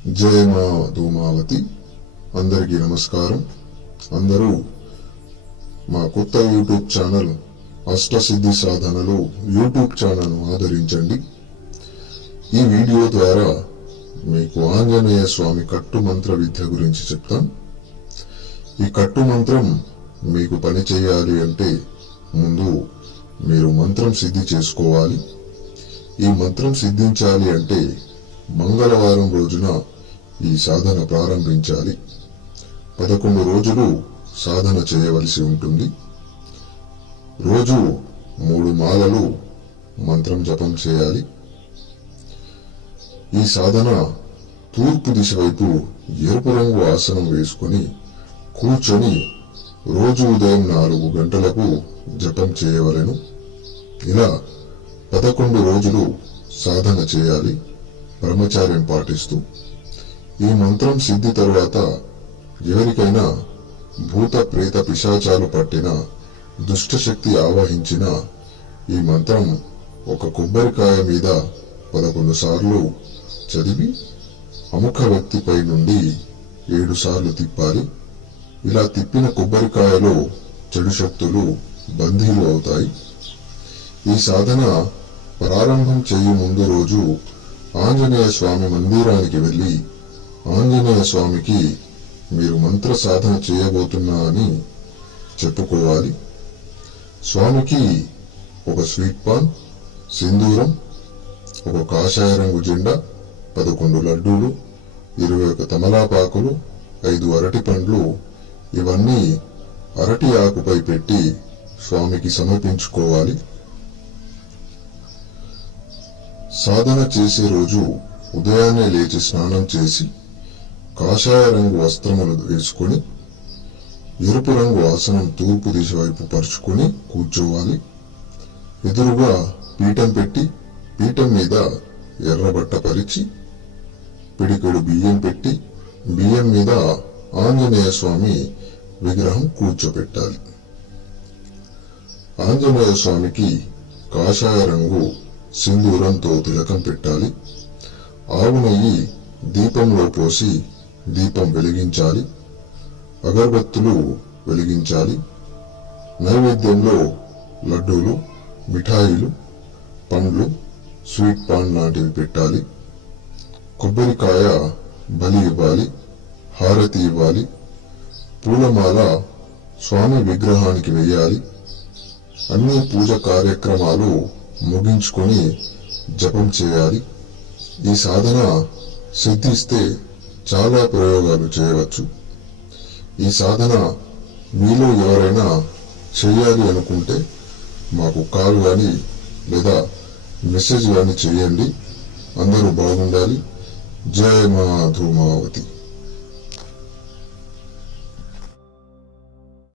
జయ మా ధూమావతి. అందరికీ నమస్కారం. అందరూ మా కొత్త యూట్యూబ్ ఛానల్ అష్టసిద్ధి సాధనలు యూట్యూబ్ ఛానల్ను ఆదరించండి. ఈ వీడియో ద్వారా మీకు ఆంజనేయ స్వామి కట్టు మంత్ర విద్య గురించి చెప్తాం. ఈ కట్టు మంత్రం మీకు పని చేయాలి అంటే ముందు మీరు మంత్రం సిద్ధి చేసుకోవాలి. ఈ మంత్రం సిద్ధించాలి అంటే మంగళవారం రోజున ఈ సాధన ప్రారంభించాలి. 11 రోజులు సాధన చేయవలసి ఉంటుంది. రోజు 3 మాలలు మంత్రం జపం చేయాలి. ఈ సాధన తూర్పు దిశ వైపు ఎరుపు రంగు ఆసనం వేసుకుని కూర్చొని రోజు ఉదయం 4 గంటలకు జపం చేయవలెను. ఇలా 11 రోజులు సాధన చేయాలి బ్రహ్మచార్యం పాటిస్తూ. ఈ మంత్రం సిద్ధి తరువాత ఎవరికైనా భూత ప్రేత పిశాచాలు పట్టిన దుష్టశక్తి ఆవహించిన ఈ మంత్రం ఒక కొబ్బరికాయ మీద 11 సార్లు చదివి అముఖ వ్యక్తిపై నుండి 7 సార్లు తిప్పాలి. ఇలా తిప్పిన కొబ్బరికాయలో చెడు శక్తులు బందీలు అవుతాయి. ఈ సాధన ప్రారంభం చేయు ముందు రోజు ఆంజనేయ స్వామి మందిరానికి వెళ్లి ఆంజనేయ స్వామికి మీరు మంత్ర సాధన చేయబోతున్నా అని చెప్పుకోవాలి. స్వామికి ఒక స్వీట్ పాన్, సింధూరం, ఒక కాషాయ రంగు జెండా, 11 లడ్డూలు, 21 తమలాపాకులు, 5 అరటి పండ్లు ఇవన్నీ అరటి ఆకుపై పెట్టి స్వామికి సమర్పించుకోవాలి. సాధన చేసే రోజు ఉదయాన్నే లేచి స్నానం చేసి కాషాయ రంగు వస్త్రములు వేసుకుని ఎరుపు రంగు ఆసనం తూర్పు దిశ వైపు పరుచుకుని కూర్చోవాలి. ఎదురుగా పీఠం పెట్టి పీఠం మీద ఎర్రబట్ట పరిచి పిడికెడు బియ్యం పెట్టి బియ్యం మీద ఆంజనేయ స్వామి విగ్రహం కూర్చోబెట్టాలి. ఆంజనేయ స్వామికి కాషాయ రంగు సింధూరంతో తిలకం పెట్టాలి. ఆవు నెయ్యి దీపంలో పోసి దీపం వెలిగించాలి. అగరబత్తులు వెలిగించాలి. నైవేద్యంలో లడ్డూలు, మిఠాయిలు, పండ్లు, స్వీట్ పాన్ లాంటివి పెట్టాలి. కొబ్బరికాయ బలి ఇవ్వాలి. హారతి ఇవ్వాలి. పూలమాల స్వామి విగ్రహానికి వేయాలి. అన్ని పూజ కార్యక్రమాలు ముగించుకొని జపం చేయాలి. ఈ సాధన సిద్ధిస్తే చాలా ప్రయోగాలు చేయవచ్చు. ఈ సాధన మీలో ఎవరైనా చేయాలి అనుకుంటే మాకు కాల్ కానీ లేదా మెసేజ్ కానీ చేయండి. అందరూ బాగుండాలి. జయ మా ధూమావతి.